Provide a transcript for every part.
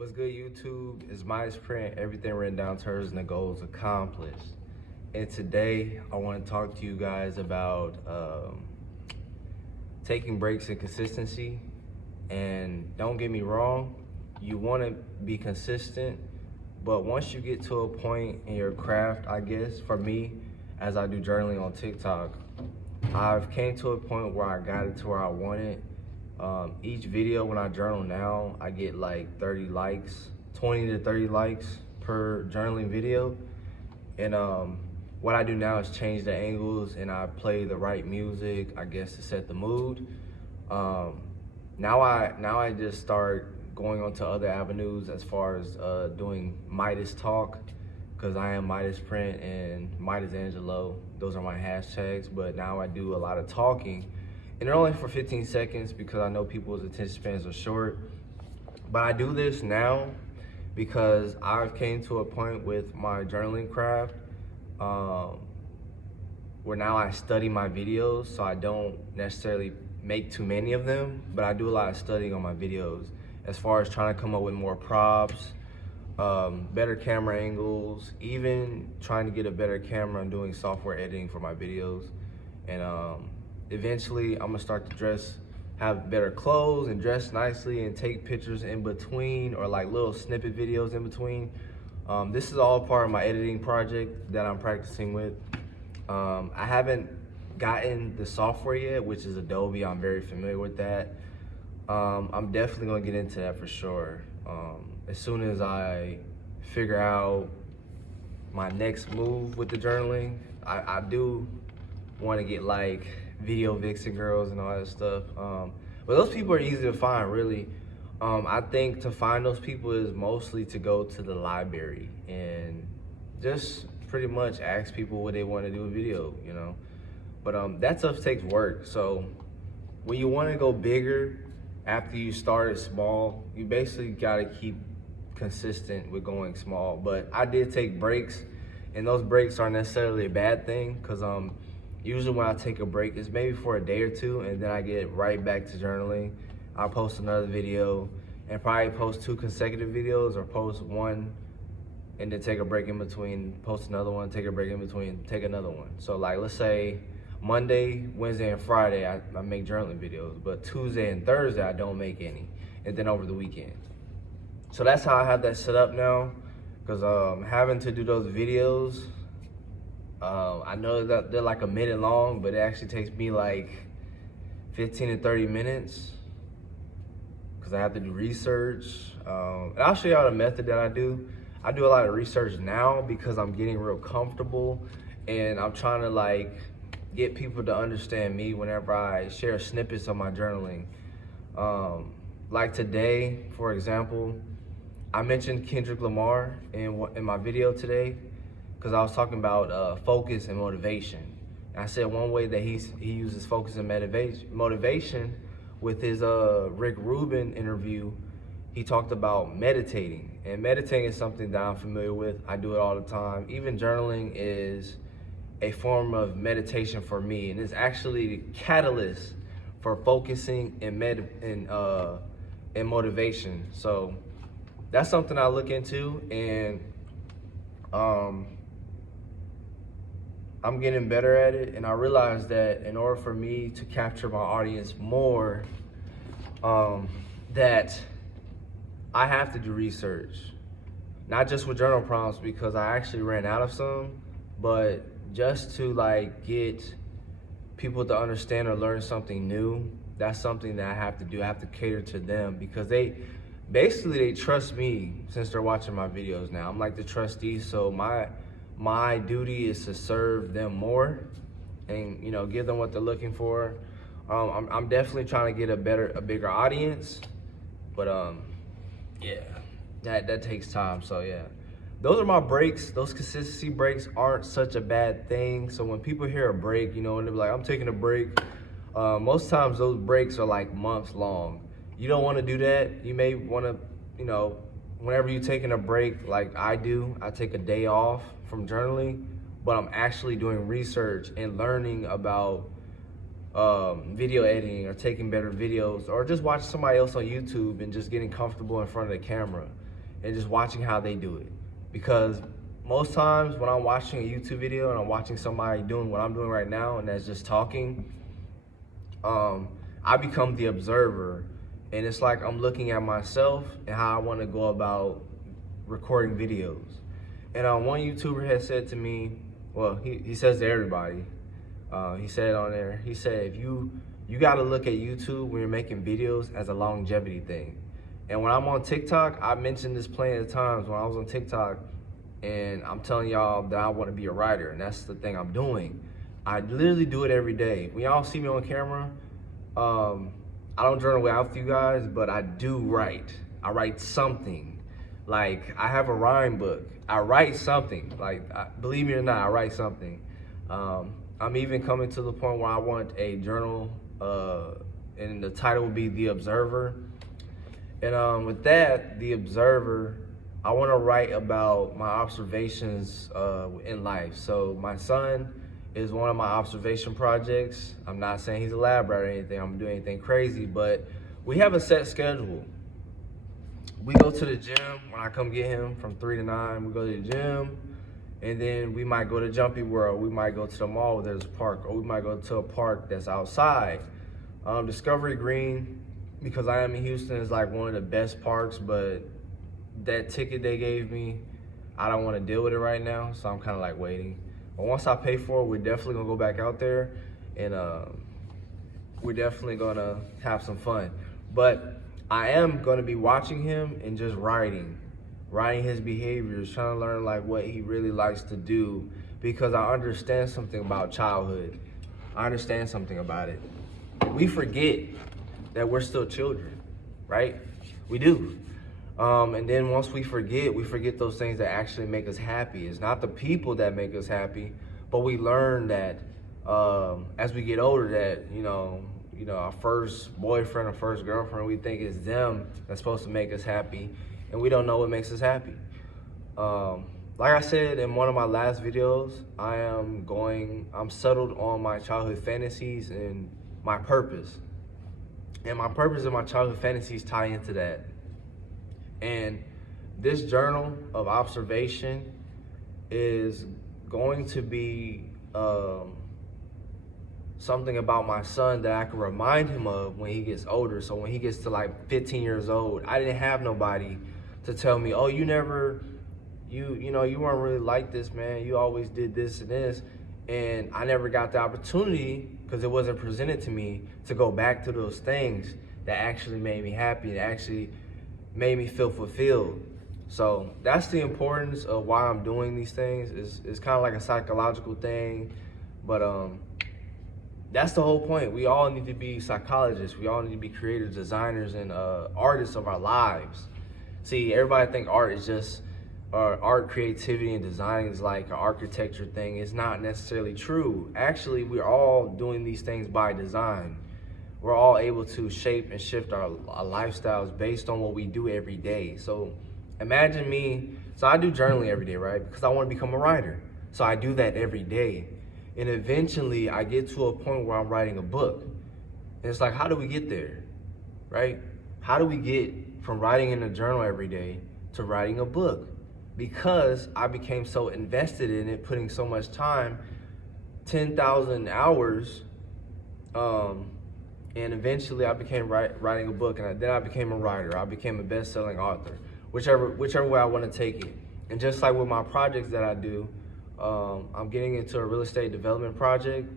What's good, YouTube? It's Midas Print, everything written down terms and the goals accomplished. And today, I want to talk to you guys about taking breaks and consistency. And don't get me wrong, you want to be consistent, but once you get to a point in your craft, I guess, for me, as I do journaling on TikTok, I've came to a point where I got it to where I want it. Each video when I journal now, I get like 30 likes, 20 to 30 likes per journaling video. And what I do now is change the angles and I play the right music, I guess, to set the mood. Now I just start going on to other avenues as far as doing Midas Talk, because I am Midas Print and Midas Angelo. Those are my hashtags, but now I do a lot of talking. And they're only for 15 seconds because I know people's attention spans are short. But I do this now because I've came to a point with my journaling craft where now I study my videos, so I don't necessarily make too many of them, but I do a lot of studying on my videos as far as trying to come up with more props, better camera angles, even trying to get a better camera and doing software editing for my videos. And eventually I'm gonna start to have better clothes and dress nicely and take pictures in between, or like little snippet videos in between. This is all part of my editing project that I'm practicing with. I haven't gotten the software yet, which is Adobe. I'm very familiar with that. I'm definitely gonna get into that for sure. As soon as I figure out my next move with the journaling, I do want to get like video vixen girls and all that stuff. But those people are easy to find, really. I think to find those people is mostly to go to the library and just pretty much ask people what they want to do a video, you know. But that stuff takes work. So when you want to go bigger after you started small, you basically got to keep consistent with going small. But I did take breaks, and those breaks aren't necessarily a bad thing, because usually when I take a break, it's maybe for a day or two, and then I get right back to journaling. I'll post another video and probably post 2 consecutive videos, or post one and then take a break in between, post another one, take a break in between, take another one. So like, let's say Monday, Wednesday, and Friday, I make journaling videos, but Tuesday and Thursday, I don't make any, and then over the weekend. So that's how I have that set up now, because having to do those videos, I know that they're like a minute long, but it actually takes me like 15 to 30 minutes because I have to do research. And I'll show y'all the method that I do. I do a lot of research now because I'm getting real comfortable, and I'm trying to like get people to understand me whenever I share snippets of my journaling. Like today, for example, I mentioned Kendrick Lamar in my video today, because I was talking about focus and motivation. And I said one way that he uses focus and motivation with his Rick Rubin interview, he talked about meditating. And meditating is something that I'm familiar with. I do it all the time. Even journaling is a form of meditation for me, and it's actually the catalyst for focusing and motivation. So that's something I look into, and I'm getting better at it, and I realized that in order for me to capture my audience more, that I have to do research. Not just with journal prompts, because I actually ran out of some, but just to like get people to understand or learn something new, that's something that I have to do. I have to cater to them, because they trust me since they're watching my videos now. I'm like the trustee, so my duty is to serve them more and, you know, give them what they're looking for. I'm definitely trying to get a bigger audience, but yeah, that takes time. So yeah, those are my breaks. Those consistency breaks aren't such a bad thing. So when people hear a break, you know, and they're like, I'm taking a break, most times those breaks are like months long. You don't want to do that. You may want to, you know, whenever you're taking a break, like I do, I take a day off from journaling, but I'm actually doing research and learning about video editing or taking better videos, or just watching somebody else on YouTube and just getting comfortable in front of the camera. and just watching how they do it. Because most times when I'm watching a YouTube video and I'm watching somebody doing what I'm doing right now, and that's just talking, I become the observer, and it's like I'm looking at myself and how I want to go about recording videos. And one YouTuber has said to me, well, he says to everybody, he said on there, he said, if you got to look at YouTube when you're making videos as a longevity thing. And when I'm on TikTok, I mentioned this plenty of times when I was on TikTok, and I'm telling y'all that I want to be a writer, and that's the thing I'm doing. I literally do it every day. When y'all see me on camera, I don't journal out with you guys, but I do write. I write something. Like, I have a rhyme book. I write something. Like, believe me or not, I write something. I'm even coming to the point where I want a journal, and the title will be The Observer. And with that, The Observer, I want to write about my observations in life. So my son is one of my observation projects. I'm not saying he's a lab rat or anything, I'm doing anything crazy, but we have a set schedule. We go to the gym when I come get him from 3 to 9. We go to the gym, and then we might go to Jumpy World. We might go to the mall where there's a park, or we might go to a park that's outside. Discovery Green, because I am in Houston, is like one of the best parks, but that ticket they gave me, I don't want to deal with it right now, so I'm kind of like waiting. But once I pay for it, we're definitely gonna go back out there, and we're definitely gonna have some fun. But I am gonna be watching him and just writing his behaviors, trying to learn like what he really likes to do, because I understand something about childhood. I understand something about it. We forget that we're still children, right? We do. And then once we forget those things that actually make us happy. It's not the people that make us happy, but we learn that as we get older that, you know, our first boyfriend or first girlfriend, we think it's them that's supposed to make us happy, and we don't know what makes us happy. Like I said in one of my last videos, I'm settled on my childhood fantasies and my purpose. And my purpose and my childhood fantasies tie into that. And this journal of observation is going to be something about my son that I can remind him of when he gets older. So when he gets to like 15 years old, I didn't have nobody to tell me, oh, you weren't really like this, man. You always did this and this. And I never got the opportunity, because it wasn't presented to me, to go back to those things that actually made me happy, that actually made me feel fulfilled. So that's the importance of why I'm doing these things. It's kind of like a psychological thing, but that's the whole point. We all need to be psychologists. We all need to be creators, designers, and artists of our lives. See, everybody think art is just art, creativity, and design is like an architecture thing. It's not necessarily true. Actually, we're all doing these things by design. We're all able to shape and shift our lifestyles based on what we do every day. So imagine me, so I do journaling every day, right? Because I want to become a writer. So I do that every day. And eventually I get to a point where I'm writing a book. And it's like, how do we get there, right? How do we get from writing in a journal every day to writing a book? Because I became so invested in it, putting so much time, 10,000 hours, and eventually I became writing a book, and then I became a writer. I became a best-selling author, whichever way I want to take it. And just like with my projects that I do, I'm getting into a real estate development project,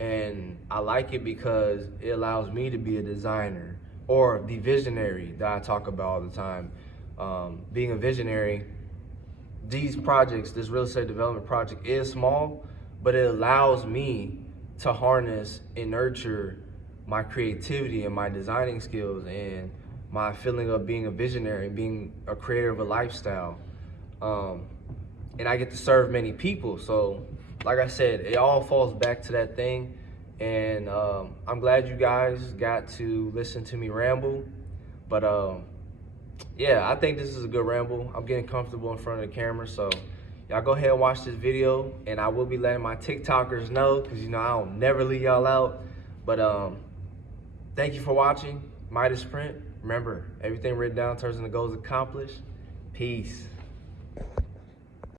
and I like it because it allows me to be a designer, or the visionary that I talk about all the time. Being a visionary, these projects, this real estate development project is small, but it allows me to harness and nurture my creativity and my designing skills and my feeling of being a visionary, being a creator of a lifestyle. And I get to serve many people. So like I said, it all falls back to that thing. And I'm glad you guys got to listen to me ramble. But yeah, I think this is a good ramble. I'm getting comfortable in front of the camera, so y'all go ahead and watch this video, and I will be letting my TikTokers know, because you know I don't never leave y'all out. But thank you for watching Midas Print. Remember, everything written down turns into goals accomplished. Peace.